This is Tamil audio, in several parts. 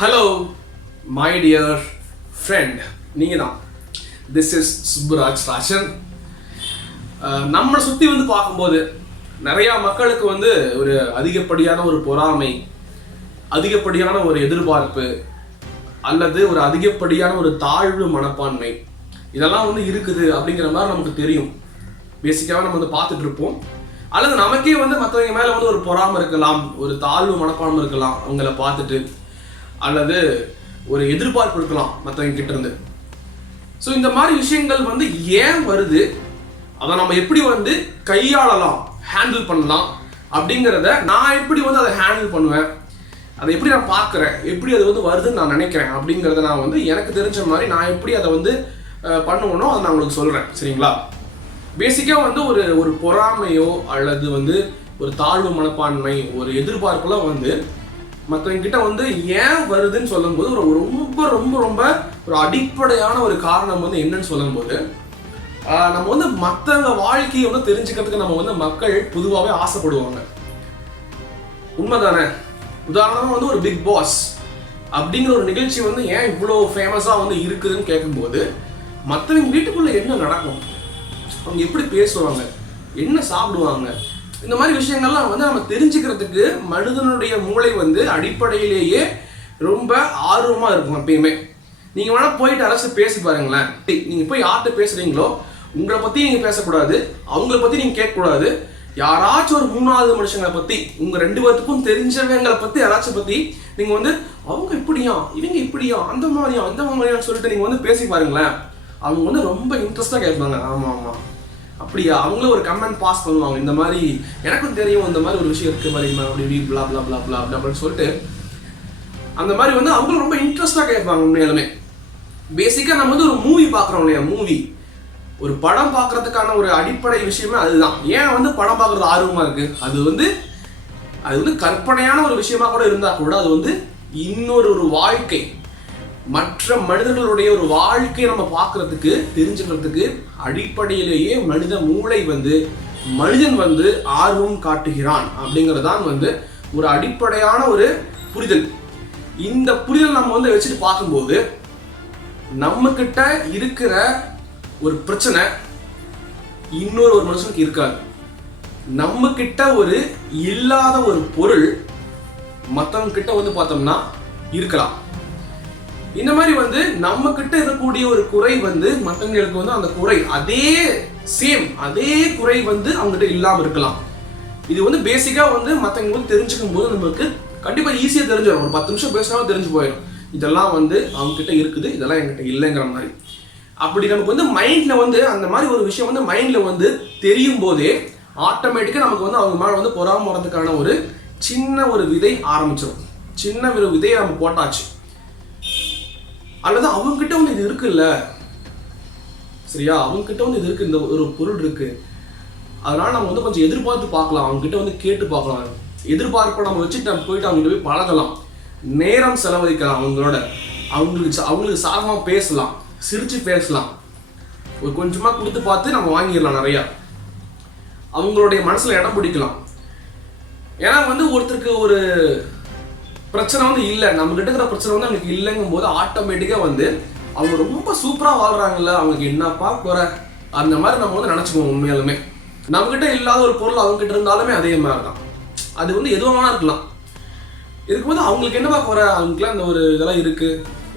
ஹலோ மை டியர் ஃப்ரெண்ட் நீங்கள் தான் திஸ் இஸ் சுப்புராஜ் ராஜன் நம்மளை சுற்றி வந்து பார்க்கும்போது நிறையா மக்களுக்கு வந்து ஒரு அதிகப்படியான ஒரு பொறாமை அதிகப்படியான ஒரு எதிர்பார்ப்பு அல்லது ஒரு அதிகப்படியான ஒரு தாழ்வு மனப்பான்மை. இதெல்லாம் வந்து இருக்குது அப்படிங்கிற மாதிரி நமக்கு தெரியும். பேசிக்காக நம்ம வந்து பார்த்துட்டு இருப்போம். அல்லது நமக்கே வந்து மற்றவங்க மேலே வந்து ஒரு பொறாமை இருக்கலாம் ஒரு தாழ்வு மனப்பான்மை இருக்கலாம் அவங்கள பார்த்துட்டு அல்லது ஒரு எதிர்பார்ப்பு இருக்கலாம் மற்றவங்க கிட்ட இருந்து. ஸோ இந்த மாதிரி விஷயங்கள் வந்து ஏன் வருது? அதை நம்ம எப்படி வந்து கையாளலாம் ஹேண்டில் பண்ணலாம் அப்படிங்கிறத நான் எப்படி வந்து அதை ஹேண்டில் பண்ணுவேன்? அதை எப்படி நான் பார்க்குறேன்? எப்படி அது வந்து வருதுன்னு நான் நினைக்கிறேன் அப்படிங்கிறத நான் வந்து எனக்கு தெரிஞ்ச மாதிரி நான் எப்படி அதை வந்து பண்ணுவேனோ அதை நான் உங்களுக்கு சொல்கிறேன் சரிங்களா? பேசிக்காக வந்து ஒரு ஒரு பொறாமையோ அல்லது வந்து ஒரு தாழ்வு மனப்பான்மை ஒரு எதிர்பார்ப்புலாம் வந்து மற்றவங்க கிட்ட வந்து ஏன் வருதுன்னு சொல்லும்போது ஒரு ரொம்ப ரொம்ப ரொம்ப ஒரு அடிப்படையான ஒரு காரணம் வந்து என்னன்னு சொல்லும்போது ஆஹ் நம்ம வந்து மற்றவங்க வாழ்க்கையை வந்து தெரிஞ்சுக்கிறதுக்கு நம்ம வந்து மக்கள் பொதுவாகவே ஆசைப்படுவாங்க. உண்மைதானே? உதாரணமாக வந்து ஒரு பிக் பாஸ் அப்படிங்கிற ஒரு நிகழ்ச்சி வந்து ஏன் இவ்வளோ ஃபேமஸாக வந்து இருக்குதுன்னு கேட்கும்போது மற்றவங்க வீட்டுக்குள்ளே என்ன நடக்கும்? அவங்க எப்படி பேசுவாங்க? என்ன சாப்பிடுவாங்க? இந்த மாதிரி விஷயங்கள்லாம் வந்து நம்ம தெரிஞ்சுக்கிறதுக்கு மனிதனுடைய மூளை வந்து அடிப்படையிலேயே ரொம்ப ஆர்வமாக இருக்கும் எப்பயுமே. நீங்கள் வேணால் போயிட்டு அரசு பேசி பாருங்களேன். நீங்கள் போய் யார்கிட்ட பேசுகிறீங்களோ உங்களை பற்றி நீங்கள் பேசக்கூடாது அவங்கள பற்றி நீங்கள் கேட்கக்கூடாது. யாராச்சும் ஒரு மூணாவது மனுஷங்களை பற்றி உங்கள் ரெண்டு பேர்த்துக்கும் தெரிஞ்சவங்களை பற்றி யாராச்சும் பற்றி நீங்கள் வந்து அவங்க இப்படியா? இவங்க இப்படியா? அந்த மாதிரியா? அந்த மாதிரியான்னு சொல்லிட்டு நீங்கள் வந்து பேசி பாருங்களேன். அவங்க வந்து ரொம்ப இன்ட்ரெஸ்டாக கேட்பாங்க. ஆமாம் ஆமாம் அப்படியா? அவங்களும் ஒரு கமெண்ட் பாஸ் பண்ணுவாங்க. இந்த மாதிரி எனக்கும் தெரியும் இந்த மாதிரி ஒரு விஷயம் இருக்கு மாதிரி அப்படி இப்படி பிளா பிளா பிளா blah அப்படின்னு சொல்லிட்டு அந்த மாதிரி வந்து அவங்களும் ரொம்ப இன்ட்ரெஸ்டாக கேட்பாங்க உண்மையாலுமே. பேசிக்காக நம்ம வந்து ஒரு மூவி பார்க்குறோம் இல்லையா? மூவி ஒரு படம் பார்க்கறதுக்கான ஒரு அடிப்படை விஷயமே அதுதான். ஏன் வந்து படம் பார்க்கறது ஆர்வமாக இருக்கு? அது வந்து அது வந்து கற்பனையான ஒரு விஷயமா கூட இருந்தால் கூட அது வந்து இன்னொரு ஒரு வாழ்க்கை. மற்ற மனிதர்களுடைய ஒரு வாழ்க்கையை நம்ம பார்க்கறதுக்கு தெரிஞ்சுக்கிறதுக்கு அடிப்படையிலேயே மனித மூளை வந்து மனிதன் வந்து ஆர்வம் காட்டுகிறான் அப்படிங்கிறதான் வந்து ஒரு அடிப்படையான ஒரு புரிதல். இந்த புரிதல் நம்ம வந்து வச்சுட்டு பார்க்கும்போது நம்ம கிட்ட இருக்கிற ஒரு பிரச்சனை இன்னொரு ஒரு மனுஷனுக்கு இருக்காது. நம்ம கிட்ட ஒரு இல்லாத ஒரு பொருள் மற்றவங்க கிட்ட வந்து பார்த்தோம்னா இருக்கலாம். இந்த மாதிரி வந்து நம்ம கிட்ட இருக்கக்கூடிய ஒரு குறை வந்து மற்றவங்களுக்கு வந்து அந்த குறை அதே சேம் அதே குறை வந்து அவங்ககிட்ட இல்லாமல் இருக்கலாம். இது வந்து பேசிக்காக வந்து மற்றவங்க வந்து தெரிஞ்சுக்கும் போது நமக்கு கண்டிப்பாக ஈஸியாக தெரிஞ்சிடும். ஒரு பத்து நிமிஷம் பேசினாலும் தெரிஞ்சு போயிடும். இதெல்லாம் வந்து அவங்க கிட்ட இருக்குது இதெல்லாம் என்கிட்ட இல்லைங்கிற மாதிரி. அப்படி நமக்கு வந்து மைண்டில் வந்து அந்த மாதிரி ஒரு விஷயம் வந்து மைண்டில் வந்து தெரியும் போதே ஆட்டோமேட்டிக்காக நமக்கு வந்து அவங்க மேலே வந்து பொறாம வரதுக்கான ஒரு சின்ன ஒரு விதை ஆரம்பிச்சிடும் சின்ன ஒரு விதையை நம்ம போட்டாச்சு. அல்லது அவங்க கிட்ட வந்து இது இருக்குல்ல? சரியா? அவங்ககிட்ட வந்து இது இருக்கு இந்த ஒரு பொருள் இருக்கு. அதனால நம்ம வந்து கொஞ்சம் எதிர்பார்த்து பார்க்கலாம். அவங்ககிட்ட வந்து கேட்டு பார்க்கலாம். எதிர்பார்ப்பை நம்ம வச்சுட்டு நம்ம போயிட்டு அவங்ககிட்ட போய் பழகலாம். நேரம் செலவழிக்கலாம் அவங்களோட. அவங்களுக்கு அவங்களுக்கு சாதகமாக பேசலாம். சிரித்து பேசலாம். ஒரு கொஞ்சமாக கொடுத்து பார்த்து நம்ம வாங்கிடலாம் நிறையா. அவங்களுடைய மனசில் இடம் பிடிக்கலாம். ஏன்னா வந்து ஒருத்தருக்கு ஒரு பிரச்சனை வந்து இல்லை. நம்ம கிட்ட இருக்கிற பிரச்சனை வந்து அவங்களுக்கு இல்லைங்கும் போது ஆட்டோமேட்டிக்காக வந்து அவங்க ரொம்ப சூப்பராக வாழ்றாங்கல்ல அவங்களுக்கு என்னப்பா குறை? அந்த மாதிரி நம்ம வந்து நினச்சிக்குவோம் உண்மையாலுமே. நம்மக்கிட்ட இல்லாத ஒரு பொருள் அவங்ககிட்ட இருந்தாலுமே அதே மாதிரி தான் அது வந்து எதுவாக இருக்கலாம். இருக்கும்போது அவங்களுக்கு என்னப்பா குறை? அவங்களுக்குலாம் இந்த ஒரு இதெல்லாம் இருக்கு.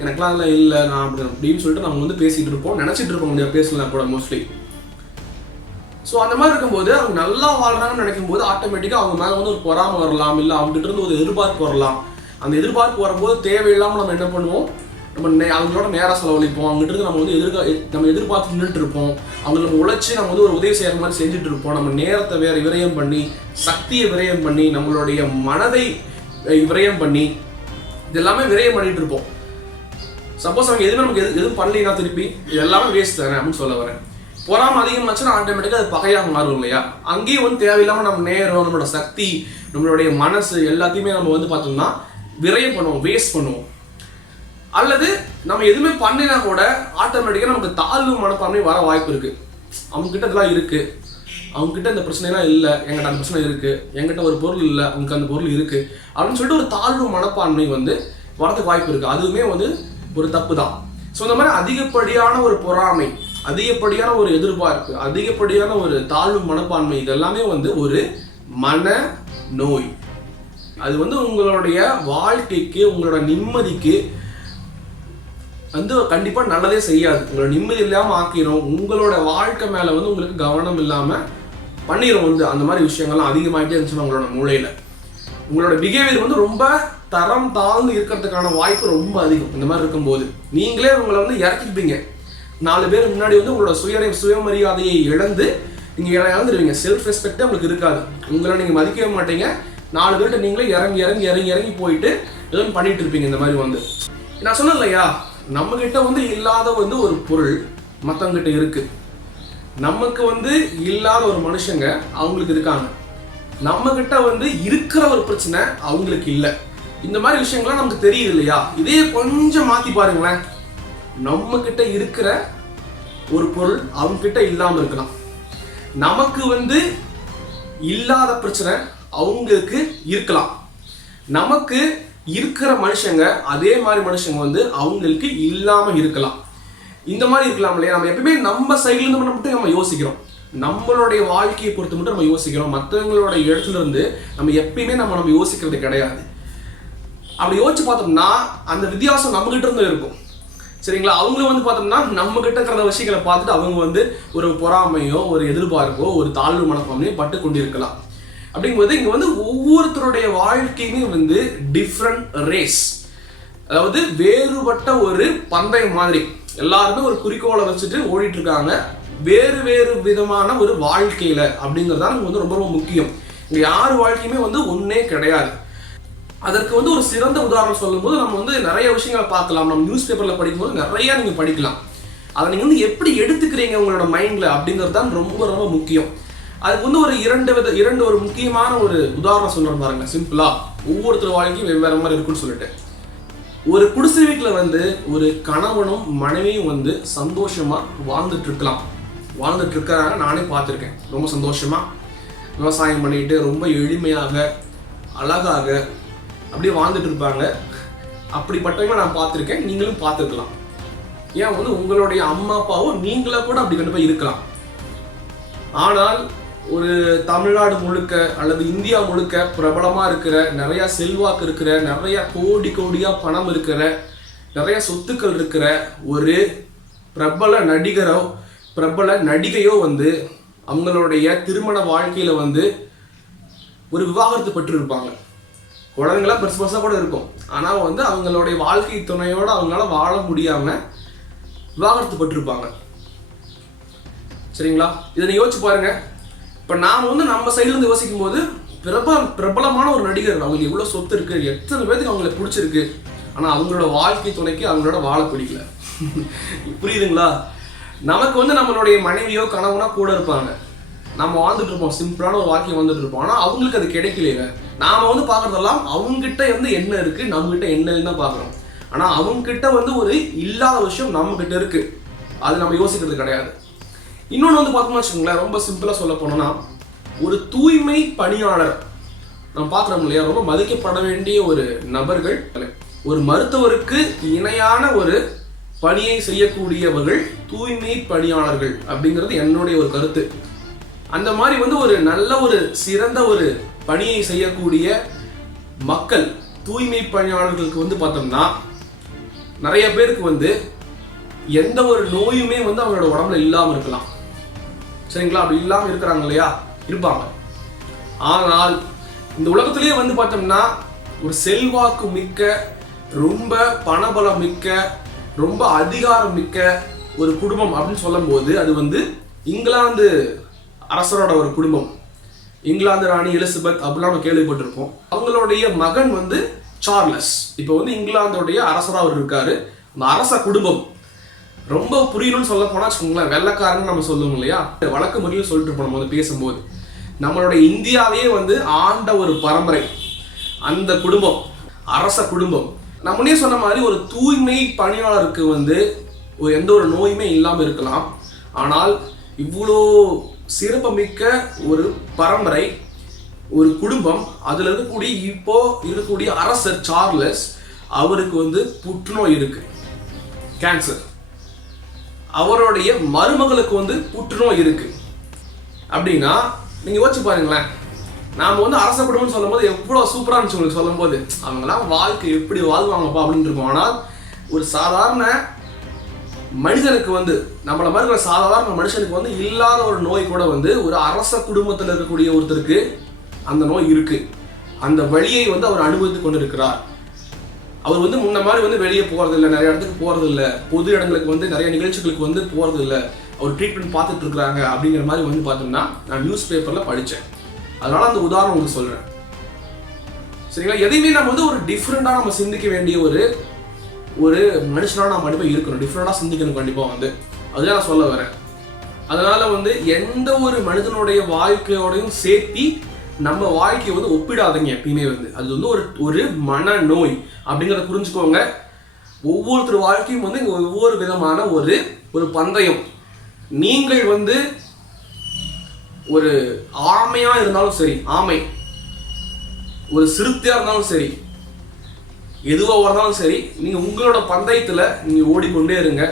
எனக்குலாம் அதெல்லாம் இல்லை நான் அப்படி அப்படின்னு சொல்லிட்டு நம்ம வந்து பேசிட்டு இருப்போம். நினச்சிட்டு இருப்போம் முடியாது பேசலாம் கூட மோஸ்ட்லி ஸோ அந்த மாதிரி இருக்கும்போது அவங்க நல்லா வாழ்றாங்கன்னு நினைக்கும் போது ஆட்டோமேட்டிக்காக அவங்க மேலே வந்து ஒரு பொறாமல் வரலாம் இல்லை அவங்ககிட்ட இருந்து ஒரு எதிர்பார்ப்பு வரலாம். அந்த எதிர்பார்ப்பு வரும்போது தேவையில்லாமல் நம்ம என்ன பண்ணுவோம்? நம்ம நே அவங்களோட நேரம் செலவழிப்போம். அவங்ககிட்ட இருந்து நம்ம வந்து எதிர்க நம்ம எதிர்பார்த்து நின்றுட்டு இருப்போம் அவங்களை நம்ம உழைச்சி நம்ம வந்து ஒரு உதவி செய்கிற மாதிரி செஞ்சுட்டு இருப்போம் நம்ம நேரத்தை வேற விரயம் பண்ணி சக்தியை விரயம் பண்ணி நம்மளுடைய மனதை விரயம் பண்ணி இதெல்லாமே விரயம் பண்ணிட்டு இருப்போம் சப்போஸ் அவங்க எதுவுமே நமக்கு எது எதுவும் பண்ணலைன்னா திருப்பி இது எல்லாமே வேஸ்ட் தானே அப்படின்னு சொல்ல வரேன். பொறாம அதிகமாச்சுன்னா ஆட்டோமேட்டிக்காக அது பகையாக மாறும் இல்லையா? அங்கேயும் வந்து தேவையில்லாமல் நம்ம நேரம் நம்மளோட சக்தி நம்மளுடைய மனசு எல்லாத்தையுமே நம்ம வந்து பார்த்தோம்னா விரயம் பண்ணுவோம் வேஸ்ட் பண்ணுவோம். அல்லது நம்ம எதுவுமே பண்ணினா கூட ஆட்டோமேட்டிக்காக நமக்கு தாழ்வு மனப்பான்மை வர வாய்ப்பு இருக்கு. அவங்கக்கிட்ட இதெல்லாம் இருக்கு. அவங்ககிட்ட இந்த பிரச்சனைலாம் இல்லை. எங்கிட்ட அந்த பிரச்சனை இருக்கு. எங்கிட்ட ஒரு பொருள் இல்லை. அவங்களுக்கு அந்த பொருள் இருக்கு. அப்படின்னு சொல்லிட்டு ஒரு தாழ்வு மனப்பான்மை வந்து வரதுக்கு வாய்ப்பு இருக்கு. அதுவுமே வந்து ஒரு தப்பு தான். ஸோ இந்த மாதிரி அதிகப்படியான ஒரு பொறாமை அதிகப்படியான ஒரு எதிர்பார்ப்பு அதிகப்படியான ஒரு தாழ்வு மனப்பான்மை இதெல்லாமே வந்து ஒரு மன நோய் அது வந்து உங்களுடைய வாழ்க்கைக்கு உங்களோட நிம்மதிக்கு வந்து கண்டிப்பாக நல்லதே செய்யாது. உங்களோட நிம்மதி இல்லாமல் ஆக்கிரும். உங்களோட வாழ்க்கை மேலே வந்து உங்களுக்கு கவனம் இல்லாமல் பண்ணிடும் வந்து. அந்த மாதிரி விஷயங்கள்லாம் அதிகமாகிட்டே இருந்துச்சுன்னா உங்களோட மூளையில். உங்களோட பிஹேவியர் வந்து ரொம்ப தரம் தாழ்ந்து இருக்கிறதுக்கான வாய்ப்பு ரொம்ப அதிகம். இந்த மாதிரி இருக்கும்போது. நீங்களே உங்களை வந்து இறக்கிப்பீங்க. நாலு பேர் முன்னாடி வந்து உங்களோட சுய சுயமரியாதையை இழந்து நீங்கள் இழந்துருவீங்க செல்ஃப் ரெஸ்பெக்டே உங்களுக்கு இருக்காது. உங்களை நீங்கள் மதிக்கவே மாட்டீங்க. நாலு பேர்கிட்ட நீங்களே இறங்கி இறங்கி இறங்கி இறங்கி போயிட்டு ஏதோ பண்ணிட்டு இருப்பீங்க இந்த மாதிரி வந்து. நான் சொன்னேன் இல்லையா? நம்ம கிட்ட வந்து இல்லாத வந்து ஒரு பொருள் மற்றவங்கிட்ட கிட்ட இருக்கு. நமக்கு வந்து இல்லாத ஒரு மனுஷங்க அவங்களுக்கு இருக்காங்க. நம்ம கிட்ட வந்து இருக்கிற ஒரு பிரச்சனை அவங்களுக்கு இல்லை. இந்த மாதிரி விஷயங்கள்லாம் நமக்கு தெரியுது இல்லையா? இதே கொஞ்சம் மாத்தி பாருங்களேன். நம்ம கிட்ட இருக்கிற ஒரு பொருள் அவங்க கிட்ட இல்லாமல் இருக்கலாம். நமக்கு வந்து இல்லாத பிரச்சனை அவங்களுக்கு இருக்கலாம். நமக்கு இருக்கிற மனுஷங்க அதே மாதிரி மனுஷங்க வந்து அவங்களுக்கு இல்லாமல் இருக்கலாம். இந்த மாதிரி இருக்கலாம் இல்லையா? நம்ம எப்பயுமே நம்ம சைட்லேருந்து மட்டும் நம்ம யோசிக்கிறோம். நம்மளுடைய வாழ்க்கையை பொறுத்து மட்டும் நம்ம யோசிக்கிறோம். மற்றவங்களோட இடத்துல இருந்து நம்ம எப்பயுமே நம்ம நம்ம யோசிக்கிறது கிடையாது. அப்படி யோசிச்சு பார்த்தோம்னா அந்த வித்தியாசம் நம்மகிட்ட இருந்து இருக்கும். சரிங்களா? அவங்களும் வந்து பார்த்தோம்னா நம்ம கிட்ட இருக்கிற விஷயங்களை பார்த்துட்டு அவங்க வந்து ஒரு பொறாமையோ ஒரு எதிர்பார்ப்போ ஒரு தாழ்வு மனப்பான்மையோ பட்டு கொண்டிருக்கலாம் அப்படிங்கும்போது இங்கே வந்து ஒவ்வொருத்தருடைய வாழ்க்கையுமே வந்து டிஃப்ரெண்ட் ரேஸ் அதாவது வேறுபட்ட ஒரு பந்தயம் மாதிரி. எல்லாருமே ஒரு குறிக்கோளை வச்சுட்டு ஓடிட்டு இருக்காங்க வேறு வேறு விதமான ஒரு வாழ்க்கையில அப்படிங்கிறது தான் வந்து ரொம்ப ரொம்ப முக்கியம். இங்கே யார் வாழ்க்கையுமே வந்து ஒன்றே கிடையாது. அதற்கு வந்து ஒரு சிறந்த உதாரணம் சொல்லும்போது நம்ம வந்து நிறைய விஷயங்களை பார்க்கலாம். நம்ம நியூஸ் பேப்பரில் படிக்கும்போது நிறைய நீங்கள் படிக்கலாம். அதை நீங்கள் வந்து எப்படி எடுத்துக்கிறீங்க உங்களோட மைண்டில் அப்படிங்கிறது தான் ரொம்ப ரொம்ப முக்கியம். அதுக்கு வந்து ஒரு இரண்டு வித இரண்டு ஒரு முக்கியமான ஒரு உதாரணம் சொல்கிறேன் பாருங்க. சிம்பிளாக ஒவ்வொருத்தர் வாழ்க்கையும் வெவ்வேறு மாதிரி இருக்குன்னு சொல்லிட்டு. ஒரு குடிசை வீட்டில் வந்து ஒரு கணவனும் மனைவியும் வந்து சந்தோஷமாக வாழ்ந்துட்டு இருக்கலாம் வாழ்ந்துட்டு இருக்கிறாங்க நானே பார்த்துருக்கேன். ரொம்ப சந்தோஷமாக விவசாயம் பண்ணிட்டு ரொம்ப எளிமையாக அழகாக அப்படியே வாழ்ந்துட்டு இருப்பாங்க. அப்படிப்பட்டவங்க நான் பார்த்துருக்கேன். நீங்களும் பார்த்துருக்கலாம். ஏன் வந்து உங்களுடைய அம்மா அப்பாவும் நீங்களா கூட அப்படி கண்டிப்பாக இருக்கலாம். ஆனால் ஒரு தமிழ்நாடு முழுக்க அல்லது இந்தியா முழுக்க பிரபலமாக இருக்கிற நிறையா செல்வாக்கு இருக்கிற நிறையா கோடி கோடியாக பணம் இருக்கிற நிறையா சொத்துக்கள் இருக்கிற ஒரு பிரபல நடிகரோ பிரபல நடிகையோ வந்து அவங்களுடைய திருமண வாழ்க்கையில் வந்து ஒரு விவாகரத்து பெற்றிருப்பாங்க. குழந்தைங்களாம் பெருசு பெருசாக கூட இருக்கும். ஆனால் வந்து அவங்களுடைய வாழ்க்கை துணையோட அவங்களால வாழ முடியாமல் விவாகரத்து பட்டிருப்பாங்க சரிங்களா? இதை நீ யோசிச்சு பாருங்க. இப்போ நாம் வந்து நம்ம சைட்லேருந்து யோசிக்கும் போது பிரபல பிரபலமான ஒரு நடிகர். அவங்களுக்கு எவ்வளோ சொத்து இருக்கு. எத்தனை பேருக்கு அவங்களை பிடிச்சிருக்கு. ஆனால் அவங்களோட வாழ்க்கை துணைக்கு அவங்களோட வாழ பிடிக்கல. புரியுதுங்களா? நமக்கு வந்து நம்மளுடைய மனைவியோ கணவனோ கூட இருப்பாங்க. நம்ம வாழ்ந்துட்டு இருப்போம். சிம்பிளான ஒரு வாழ்க்கை வந்துட்டு இருப்போம். ஆனால் அவங்களுக்கு அது கிடைக்கலையே நாம வந்து பாக்குறதெல்லாம் அவங்க இருந்து என்ன இருக்கு? நம்ம கிட்ட என்ன தான் பாக்குறோம் ஆனா அவங்க கிட்ட வந்து ஒரு இல்லாத விஷயம் நம்ம கிட்ட இருக்கு. அது நம்ம யோசிக்கிறது கிடையாது. இன்னொன்று வந்து பார்த்தோம்னா வச்சுக்கோங்களேன் ரொம்ப சிம்பிளாக சொல்ல போனோம்னா ஒரு தூய்மை பணியாளர் நம்ம பார்க்குறோம் இல்லையா? ரொம்ப மதிக்கப்பட வேண்டிய ஒரு நபர்கள் ஒரு மருத்துவருக்கு இணையான ஒரு பணியை செய்யக்கூடியவர்கள் தூய்மை பணியாளர்கள் அப்படிங்கிறது என்னுடைய ஒரு கருத்து. அந்த மாதிரி வந்து ஒரு நல்ல ஒரு சிறந்த ஒரு பணியை செய்யக்கூடிய மக்கள் தூய்மை பணியாளர்களுக்கு வந்து பார்த்தோம்னா நிறைய பேருக்கு வந்து எந்த ஒரு நோயுமே வந்து அவங்களோட உடம்புல இல்லாமல் இருக்கலாம். சரிங்களா? அப்படி இல்லாமல் இருக்கிறாங்க இல்லையா? இருப்பாங்க. ஆனால் இந்த உலகத்திலேயே வந்து பார்த்தோம்னா ஒரு செல்வாக்கு மிக்க ரொம்ப பணபலம் மிக்க ரொம்ப அதிகாரம் மிக்க ஒரு குடும்பம் அப்படின்னு சொல்லும்போது அது வந்து இங்கிலாந்து அரசரோட ஒரு குடும்பம். இங்கிலாந்து ராணி எலிசபெத் அப்படிலாம் நம்ம கேள்விப்பட்டிருப்போம். அவங்களுடைய மகன் வந்து சார்லஸ். இப்போ வந்து இங்கிலாந்துடைய அரசராக அவர் இருக்காரு. அந்த அரச குடும்பம். ரொம்ப புரியணும்னு சொல்ல போனா வச்சுக்கோங்களேன் வெள்ளக்காரன்னு நம்ம சொல்லுவோம் இல்லையா? வழக்கு முறையில் சொல்லிட்டு இருப்போம் நம்ம வந்து பேசும்போது. நம்மளுடைய இந்தியாவே வந்து ஆண்ட ஒரு பரம்பரை. அந்த குடும்பம் அரச குடும்பம். நம்மளே சொன்ன மாதிரி ஒரு தூய்மை பணியாளருக்கு வந்து எந்த ஒரு நோயுமே இல்லாமல் இருக்கலாம். ஆனால் இவ்வளோ சிறப்புமிக்க ஒரு பரம்பரை ஒரு குடும்பம் அதில் இருக்கக்கூடிய இப்போ இருக்கக்கூடிய அரசர் சார்லஸ் அவருக்கு வந்து புற்றுநோய் இருக்கு. கேன்சர் அவருடைய மருமகளுக்கு வந்து புற்றுநோய் இருக்கு. அப்படின்னா நீங்க யோசிச்சு பாருங்களேன். நாம வந்து அரச குடும்பம்னு சொல்லும்போது எவ்வளோ சூப்பரா இருந்துச்சு உங்களுக்கு சொல்லும்போது. அவங்கெல்லாம் வாழ்க்கை எப்படி வாழ்வாங்கப்பா அப்படின்னு இருக்கும். ஆனால் ஒரு சாதாரண மனிதனுக்கு வந்து நம்மள மாதிரி இருக்கிற சாதாரண மனுஷனுக்கு வந்து இல்லாத ஒரு நோய் கூட வந்து ஒரு அரச குடும்பத்தில் இருக்கக்கூடிய ஒருத்தருக்கு அந்த நோய் இருக்கு. அந்த வழியை வந்து அவர் அனுபவித்து கொண்டிருக்கிறார். அவர் வந்து முன்ன மாதிரி வந்து வெளியே போகிறது இல்லை நிறைய இடத்துக்கு போகிறது இல்லை பொது இடங்களுக்கு வந்து நிறைய நிகழ்ச்சிகளுக்கு வந்து போகிறது இல்லை அவர் ட்ரீட்மெண்ட் பார்த்துட்டு இருக்கிறாங்க அப்படிங்கிற மாதிரி வந்து பார்த்தோம்னா நான் நியூஸ் பேப்பரில் படித்தேன் அதனால அந்த உதாரணம் உங்களுக்கு சொல்கிறேன் சரிங்களா? எதையுமே நம்ம வந்து ஒரு டிஃப்ரெண்டாக நம்ம சிந்திக்க வேண்டிய ஒரு ஒரு மனுஷனாக நம்ம கண்டிப்பாக இருக்கணும். டிஃப்ரெண்ட்டாக சிந்திக்கணும் கண்டிப்பாக வந்து. அதுதான் நான் சொல்ல வரேன். அதனால வந்து எந்த ஒரு மனிதனுடைய வாழ்க்கையோடையும் சேர்த்தி நம்ம வாழ்க்கையை வந்து ஒப்பிடாதீங்க எப்பயுமே வந்து. அது வந்து ஒரு ஒரு மனநோய் அப்படிங்கிறத புரிஞ்சுக்கோங்க. ஒவ்வொருத்தர் வாழ்க்கையும் வந்து ஒவ்வொரு விதமான ஒரு ஒரு பந்தயம். நீங்கள் வந்து ஒரு ஆமையாக இருந்தாலும் சரி ஆமை. ஒரு சிறுத்தையாக இருந்தாலும் சரி எதுவாக இருந்தாலும் சரி நீங்கள் உங்களோட பந்தயத்தில் நீங்கள் ஓடிக்கொண்டே இருங்க.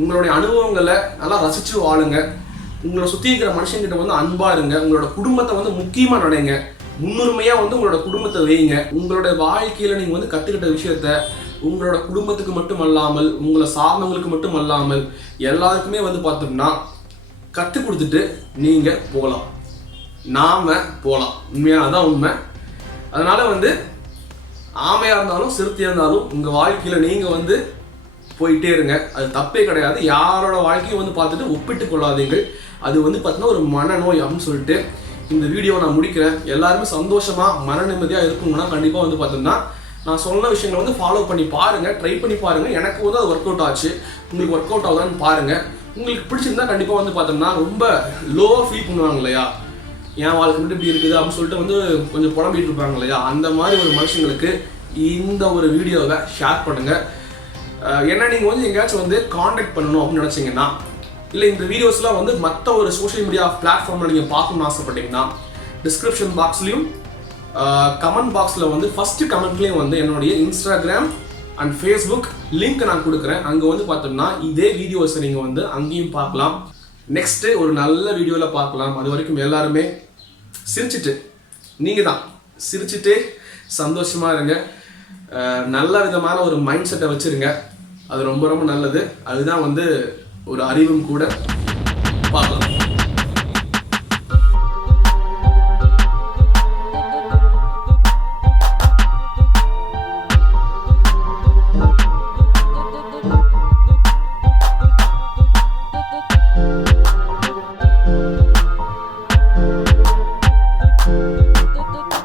உங்களுடைய அனுபவங்களை நல்லா ரசிச்சு வாழுங்க. உங்களை சுற்றி இருக்கிற மனுஷங்கிட்ட வந்து அன்பாக இருங்க. உங்களோட குடும்பத்தை வந்து முக்கியமாக நினைங்க முன்னுரிமையாக வந்து உங்களோட குடும்பத்தை வைங்க உங்களோட வாழ்க்கையில் நீங்கள் வந்து கற்றுக்கிட்ட விஷயத்த உங்களோட குடும்பத்துக்கு மட்டும் அல்லாமல் உங்களை சார்ந்தவங்களுக்கு மட்டும் அல்லாமல் எல்லாருக்குமே வந்து பார்த்தோம்னா கற்றுக் கொடுத்துட்டு நீங்கள் போகலாம். நாம் போகலாம். உண்மையாக அதான் உண்மை. அதனால் வந்து ஆமையாக இருந்தாலும் சிறுத்தையாக இருந்தாலும் உங்கள் வாழ்க்கையில் நீங்கள் வந்து போயிட்டே இருங்க. அது தப்பே கிடையாது. யாரோட வாழ்க்கையும் வந்து பார்த்துட்டு ஒப்பிட்டு கொள்ளாதீங்கள் அது வந்து பார்த்தீங்கன்னா ஒரு மனநோய் அப்படின்னு சொல்லிட்டு இந்த வீடியோவை நான் முடிக்கிறேன். எல்லாருமே சந்தோஷமாக மன நிம்மதியாக இருக்கணும்னா கண்டிப்பாக வந்து பார்த்தோம்னா நான் சொன்ன விஷயங்களை வந்து ஃபாலோ பண்ணி பாருங்கள் ட்ரை பண்ணி பாருங்கள் எனக்கு வந்து அது ஒர்க் அவுட் ஆச்சு. உங்களுக்கு ஒர்க் அவுட் ஆகுதான்னு பாருங்கள் உங்களுக்கு பிடிச்சிருந்தா கண்டிப்பாக வந்து பார்த்தோம்னா ரொம்ப லோவாக ஃபீல் பண்ணுவாங்க இல்லையா? என் வாழ்க்கை மட்டும் இப்படி இருக்குது அப்படின்னு சொல்லிட்டு வந்து கொஞ்சம் புலம்பிட்டு இருப்பாங்க இல்லையா? அந்த மாதிரி ஒரு மனுஷங்களுக்கு இந்த ஒரு வீடியோவை ஷேர் பண்ணுங்க. அஹ் என்ன நீங்கள் வந்து எங்கேயாச்சும் வந்து காண்டாக்ட் பண்ணணும் அப்படின்னு நினச்சிங்கன்னா இல்லை இந்த வீடியோஸ்லாம் வந்து மற்ற ஒரு சோஷியல் மீடியா பிளாட்ஃபார்மில் நீங்கள் பார்க்கணும்னு ஆசைப்பட்டீங்கன்னா டிஸ்கிரிப்ஷன் பாக்ஸ்லையும் கமெண்ட் பாக்ஸில் வந்து ஃபஸ்ட்டு கமெண்ட்லேயும் வந்து என்னுடைய இன்ஸ்டாகிராம் அண்ட் ஃபேஸ்புக் லிங்க் நான் கொடுக்குறேன். அங்கே வந்து பார்த்தோம்னா இதே வீடியோஸை நீங்கள் வந்து அங்கேயும் பார்க்கலாம். நெக்ஸ்ட்டு ஒரு நல்ல வீடியோவில் பார்க்கலாம். அது வரைக்கும் எல்லாருமே சிரிச்சிட்டு. நீங்கள் தான் சிரிச்சிட்டு சந்தோஷமாக இருங்க. நல்ல விதமான ஒரு மைண்ட் செட்டை வச்சுருங்க. அது ரொம்ப ரொம்ப நல்லது. அதுதான் வந்து ஒரு அறிவும் கூட. பார்க்கலாம்.